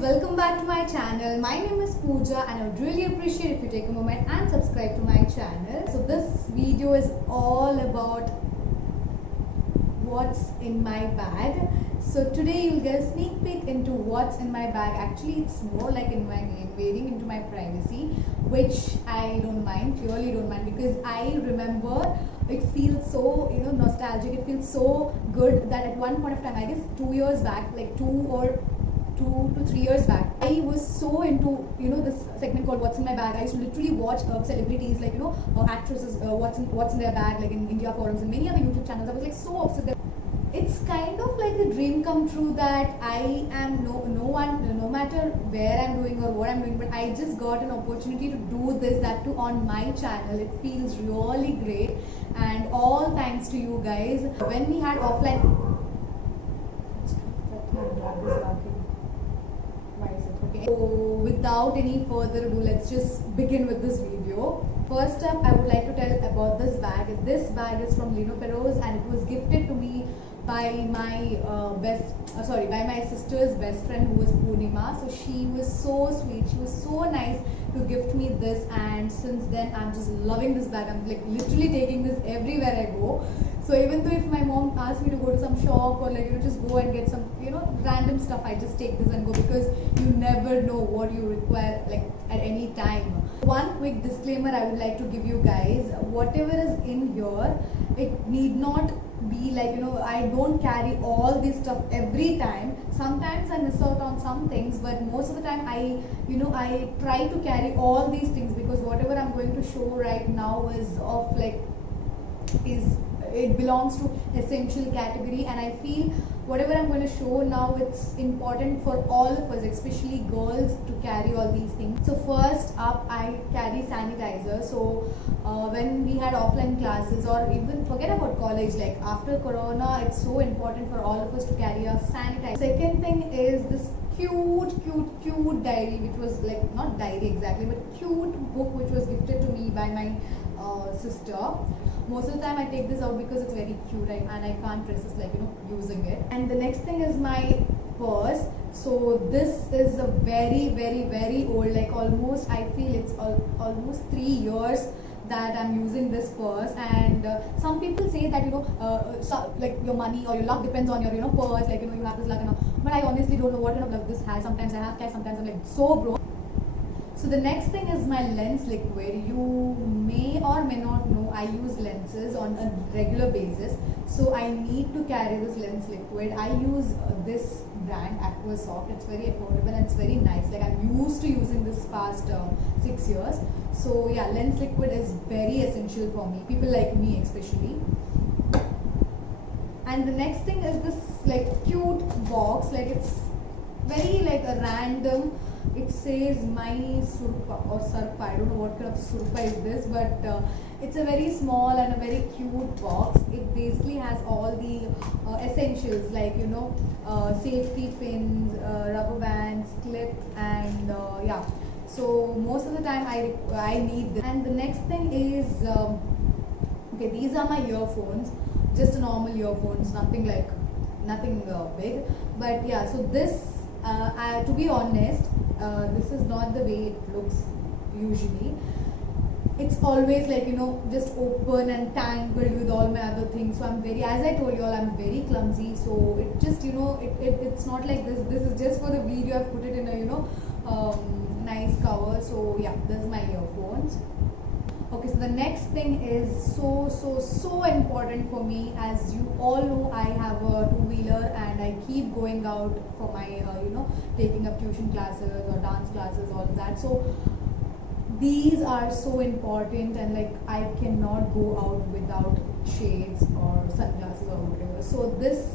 welcome back to my channel. My name is Pooja and I would really appreciate if you take a moment and subscribe to my channel. So this video is all about what's in my bag. So today you'll get a sneak peek into what's in my bag. Actually, it's more like invading into my privacy, which I don't mind, purely don't mind, because I remember it feels so nostalgic. It feels so good that at one point of time, I guess 2 years back, like 2 to 3 years back, I was so into this segment called What's in My Bag. I used to literally watch celebrities like actresses, what's in their bag, like in India forums and many other YouTube channels. I was like so obsessed that it's kind of like a dream come true that I am no matter where I'm doing or what I'm doing, but I just got an opportunity to do this, that too on my channel. It feels really great, and all thanks to you guys. When we had offline, okay, so without any further ado, let's just begin with this video. First up, I would like to tell about this bag. This bag is from Lino Perros and it was gifted to me by my by my sister's best friend, who was Purnima. So she was so sweet, she was so nice to gift me this, and since then I'm just loving this bag. I'm like literally taking this everywhere I go. So even though if my mom asks me to go to some shop or just go and get some random stuff, I just take this and go, because you never know what you require at any time. One quick disclaimer I would like to give you guys: whatever is in here, it need not be I don't carry all this stuff every time. Sometimes I miss out on some things, but most of the time I try to carry all these things, because whatever I'm going to show right now it belongs to essential category, and I feel whatever I'm going to show now, it's important for all of us, especially girls, to carry all these things. So first up, I carry sanitizer. So when we had offline classes, or even forget about college, like after corona, it's so important for all of us to carry a sanitizer. Second thing is this cute diary, which was not diary exactly, but cute book, which was gifted to me by my sister. Most of the time I take this out because it's very cute, and I can't resist using it. And the next thing is my purse. So this is a very old, almost, I feel it's almost 3 years that I'm using this purse. And some people say that your money or your luck depends on your purse, you have this luck and all. But I honestly don't know what kind of luck this has. Sometimes I have cash, sometimes I'm so broke. So the next thing is my lens liquid. You may or may not know I use lenses on a regular basis, so I need to carry this lens liquid. I use this brand Aquasoft. It's very affordable and it's very nice. I'm used to using this past 6 years. So yeah, lens liquid is very essential for me, people like me especially. And the next thing is this cute box. It's very a random. It says my surpa or sarpa. I don't know what kind of surpa is this, but it's a very small and a very cute box. It basically has all the essentials safety pins, rubber bands, clip, and yeah. So most of the time I need this. And the next thing is okay, these are my earphones, just normal earphones, nothing big. But yeah, so this to be honest, this is not the way it looks usually. It's always just open and tangled with all my other things. So I'm very, as I told you all, I'm very clumsy. So it just it's not like this. This is just for the video. I've put it in a nice cover. So yeah, this is my earphones. Okay, so the next thing is so important for me. As you all know, I have a two-wheeler and I keep going out for my taking up tuition classes or dance classes, all of that. So these are so important, and I cannot go out without shades or sunglasses or whatever. So this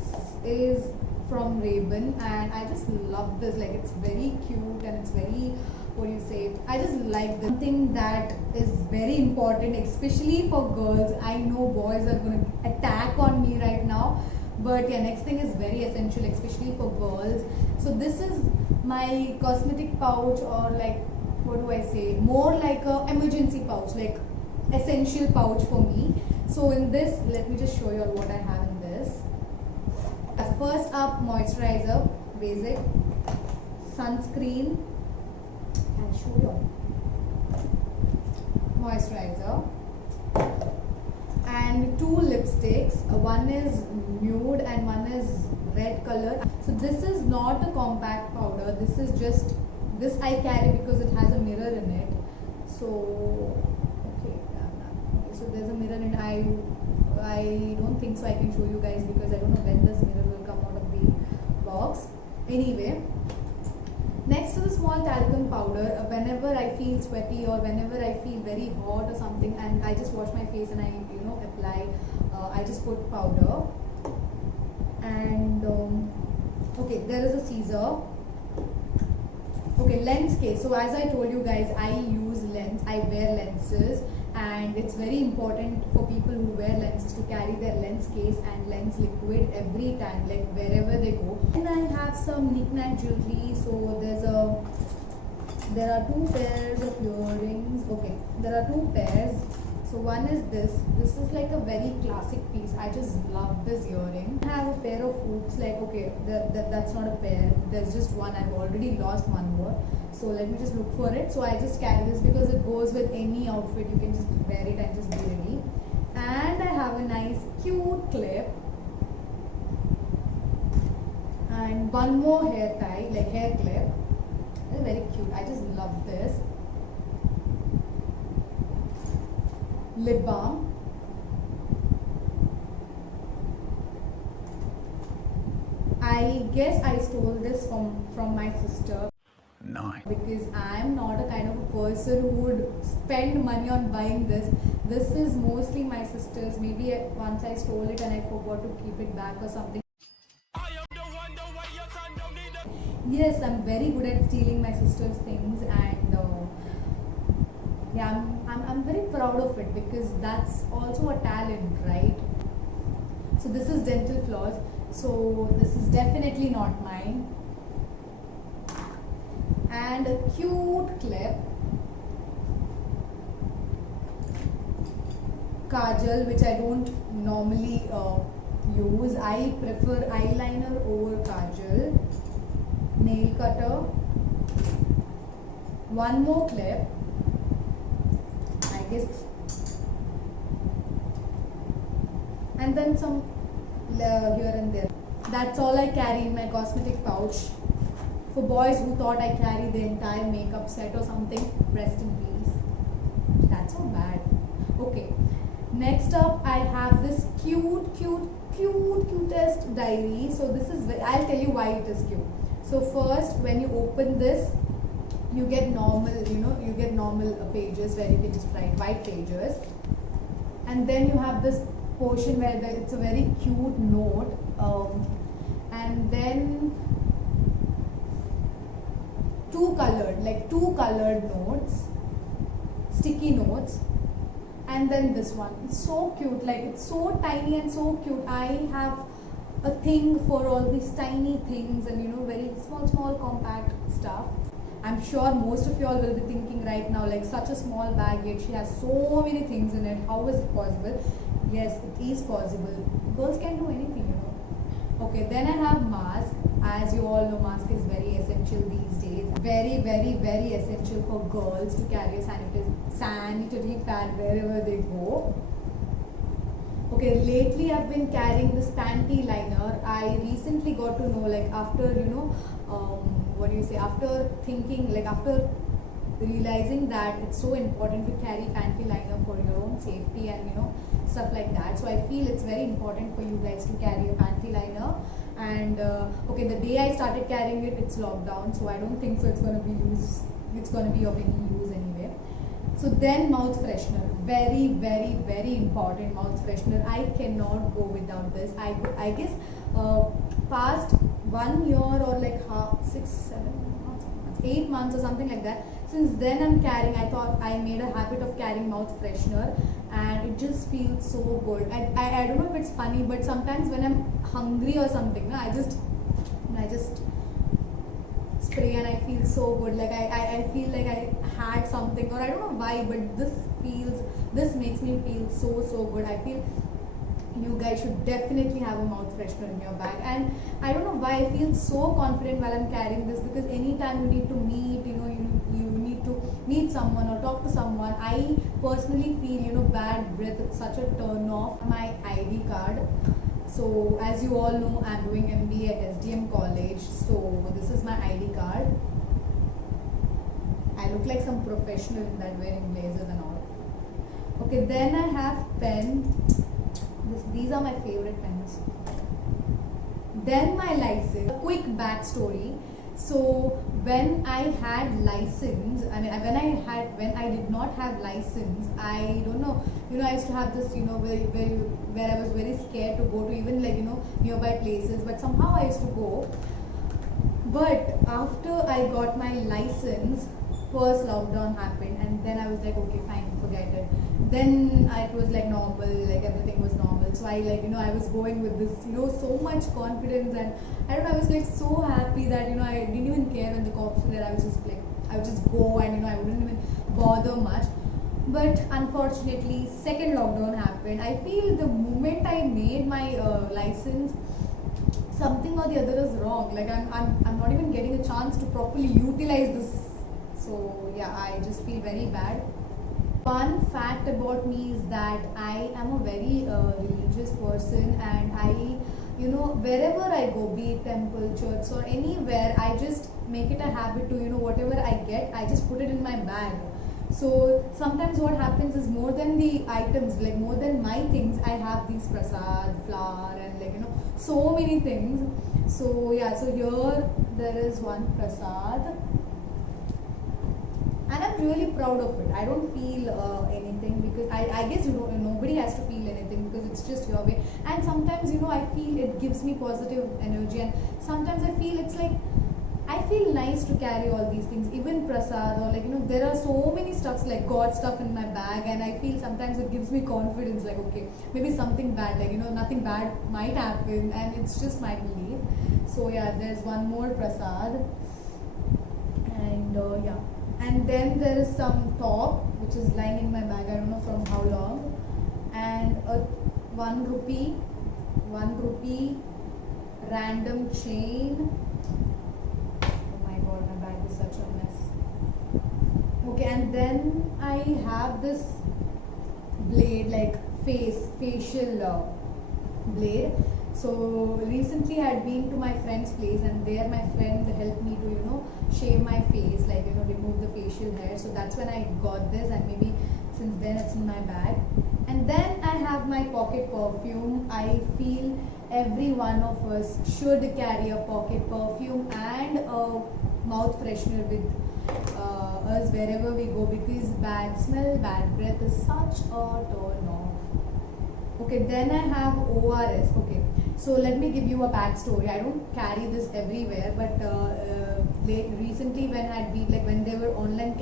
is from Ray-Ban and I just love this. It's very cute and it's very, what do you say, I just like this. Something that is very important, especially for girls. I know boys are going to attack on me right now, but yeah, next thing is very essential, especially for girls. So this is my cosmetic pouch, or what do I say, more like a emergency pouch, essential pouch for me. So in this, let me just show you all what I have in this. First up, moisturizer, basic. sunscreen, I'll show you, moisturizer, and two lipsticks. One is nude and one is red color. So this is not a compact powder, this is just, this I carry because it has a mirror in it. So okay, so there's a mirror in it. I don't think so I can show you guys because I don't know when this mirror will come out of the box. Anyway, next to the small talcum powder, whenever I feel sweaty or whenever I feel very hot or something, and I just wash my face and I apply, I just put powder. And okay, there is a scissor. Okay, lens case. So as I told you guys, I use lens, I wear lenses, and it's very important for people who wear lenses to carry their lens case and lens liquid every time, like wherever they go. And I have some knick-knack jewelry. So there are two pairs of earrings. Okay, there are two pairs. So one is this is like a very classic piece. I just love this earring. I have a pair of hoops, like okay, that's not a pair, there's just one. I've already lost one more, so let me just look for it. So I just carry this because it goes with any outfit, you can just wear it and just be ready. And I have a nice cute clip and one more hair tie, like hair clip. It's very cute, I just love this. Lip balm, I guess I stole this from my sister. Nice. Because I am not a kind of a person who would spend money on buying this. This is mostly my sister's. Maybe once I stole it and I forgot to keep it back or something. Yes, I'm very good at stealing my sister's things, and yeah, I'm very proud of it because that's also a talent, right? So this is dental floss. So this is definitely not mine. And a cute clip, kajal, which I don't normally use. I prefer eyeliner over kajal. Nail cutter, one more clip, I guess, and then some here and there. That's all I carry in my cosmetic pouch. For boys who thought I carry the entire makeup set or something, rest in peace. That's not bad. Okay, next up I have this cutest diary. So this is, I'll tell you why it is cute. So first, when you open this, you get normal, you get normal pages where you can just write white pages, and then you have this portion where it's a very cute note, and then two colored notes, sticky notes, and then this one. It's so cute, like it's so tiny and so cute. I have a thing for all these tiny things and very small compact stuff. I'm sure most of y'all will be thinking right now, like, such a small bag yet she has so many things in it, how is it possible? Yes, it is possible. Girls can do anything, Okay, then I have mask. As you all know, mask is very essential these days. Very essential for girls to carry a sanitary pad wherever they go. Okay, lately I've been carrying this panty liner. I recently got to know, like, after after thinking, like after realizing that it's so important to carry panty liner for your own safety and stuff like that. So I feel it's very important for you guys to carry a panty liner. And okay, the day I started carrying it, it's lockdown, so I don't think so it's going to be of any use anyway. So then mouth freshener, very important mouth freshener. I cannot go without this. I guess past 1 year or like 8 months or something like that. Since then I'm carrying. I thought I made a habit of carrying mouth freshener, and it just feels so good. I don't know if it's funny, but sometimes when I'm hungry or something, I just spray and I feel so good. Like I feel like I had something, or I don't know why, but this makes me feel so good. I feel you guys should definitely have a mouth freshener in your bag. And I don't know why I feel so confident while I'm carrying this, because anytime you need to meet, you need to meet someone or talk to someone, I personally feel, bad breath, it's such a turn off. My ID card. So as you all know, I'm doing MBA at SDM college, so this is my ID card. I look like some professional in that, wearing blazers and all. Okay, then I have pen. These are my favorite pens. Then my license. A quick backstory. So when I had license, when I did not have license, I don't know. I used to have this, where I was very scared to go to even nearby places. But somehow I used to go. But after I got my license, first lockdown happened, and then I was like, okay, fine, forget it. Then it was like normal, like everything was normal. So I I was going with this, so much confidence, and I don't know, I was like so happy that I didn't even care when the cops were there. I was just like, I would just go, and I wouldn't even bother much. But unfortunately, second lockdown happened. I feel the moment I made my license, something or the other is wrong. Like I'm not even getting a chance to properly utilize this. So yeah, I just feel very bad. One fact about me is that I am a very religious person, and I, wherever I go, be it temple, church, or anywhere, I just make it a habit to, whatever I get, I just put it in my bag. So sometimes what happens is, more than the items, like more than my things, I have these prasad, flour, and so many things. So yeah, so here there is one prasad. And I'm really proud of it. I don't feel anything, because I guess nobody has to feel anything, because it's just your way. And sometimes I feel it gives me positive energy, and sometimes I feel it's like I feel nice to carry all these things, even prasad, or there are so many stuffs like God stuff in my bag, and I feel sometimes it gives me confidence, like okay, maybe something bad, nothing bad might happen, and it's just my belief. So yeah, there's one more prasad, and yeah. And then there is some top which is lying in my bag, I don't know from how long, and a 1 rupee random chain. Oh my god, my bag is such a mess. Okay, and then I have this blade, like facial blade. So recently I had been to my friend's place, and there my friend helped me to shave my face, like remove the facial hair. So that's when I got this, and maybe since then it's in my bag. And then I have my pocket perfume. I feel every one of us should carry a pocket perfume and a mouth freshener with us wherever we go, because bad smell, bad breath is such a turn off. Okay, then I have ORS. Okay, so let me give you a backstory. I don't carry this everywhere, but recently when I had been, like when there were offline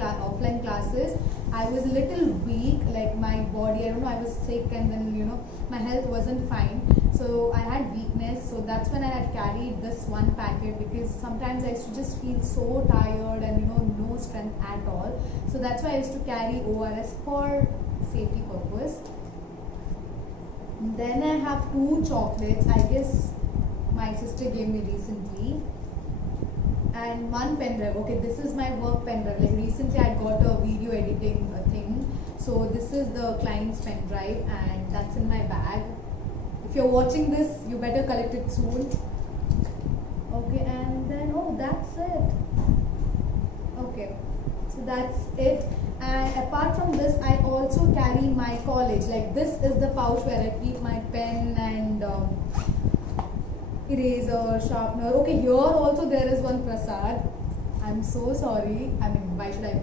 classes, I was a little weak, like my body, I don't know, I was sick, and then my health wasn't fine. So I had weakness, so that's when I had carried this one packet, because sometimes I used to just feel so tired and no strength at all. So that's why I used to carry ORS for safety purpose. Then I have 2 chocolates, I guess my sister gave me recently, and 1 pen drive. Okay, this is my work pen drive. Like recently I got a video editing thing, so this is the client's pen drive, and that's in my bag. If you're watching this, you better collect it soon. Okay, and then that's it. Okay, so that's it. And apart from this, I also carry my college. Like this is the pouch where I keep my pen and eraser, sharpener. Okay, here also there is one prasad. I'm so sorry. I mean, why should I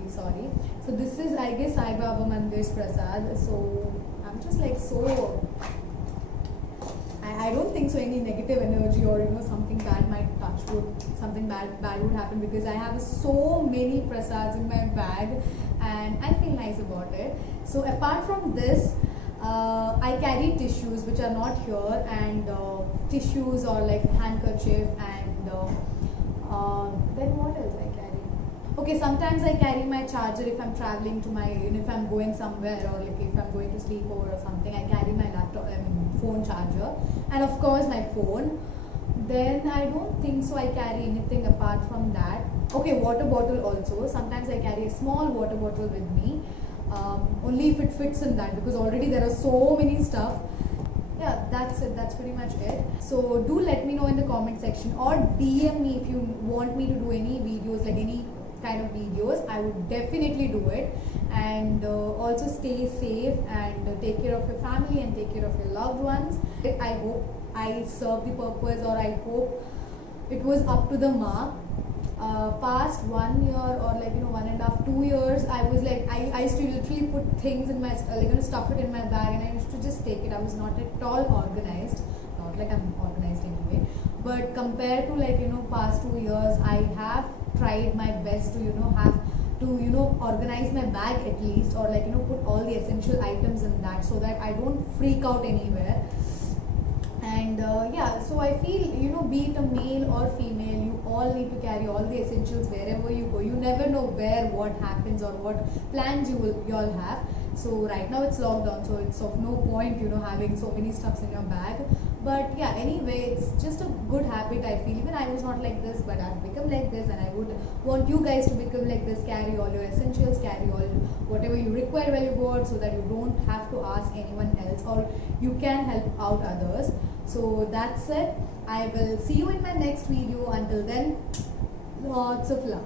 be sorry? So this is, I guess, Sai Baba Mandir's prasad. So I'm just like so. I don't think so any negative energy or something bad might touch wood, something bad would happen, because I have so many prasads in my bag and I feel nice about it. So apart from this, I carry tissues which are not here, and tissues or like handkerchief, and then what else I carry? Okay, sometimes I carry my charger if I'm traveling to my, if I'm going somewhere, or like if I'm going to sleep over or something, I carry my laptop, I mean phone charger, and of course my phone. Then I don't think so I carry anything apart from that. Okay, water bottle also. Sometimes I carry a small water bottle with me, only if it fits in that, because already there are so many stuff. Yeah, that's it. That's pretty much it. So do let me know in the comment section, or DM me if you want me to do any videos, like any kind of videos. I would definitely do it. And also stay safe, and take care of your family and take care of your loved ones. I hope I served the purpose, or I hope it was up to the mark. Past 1 year, or like 1.5, 2 years, I was like, I used to literally put things in my stuff it in my bag, and I used to just take it. I was not at all organized, not like I'm organized anyway, but compared to past 2 years, I have tried my best to have to organize my bag at least, or put all the essential items in that, so that I don't freak out anywhere. And yeah, so I feel be it a male or female, you all need to carry all the essentials wherever you go. You never know where what happens, or what plans you all have. So right now it's lockdown, so it's of no point having so many stuffs in your bag. But yeah, anyway, it's just a good habit. I feel even I was not like this, but I've become like this, and I would want you guys to become like this. Carry all your essentials, carry all whatever you require while you go out, so that you don't have to ask anyone else, or you can help out others. So that's it. I will see you in my next video. Until then, lots of love.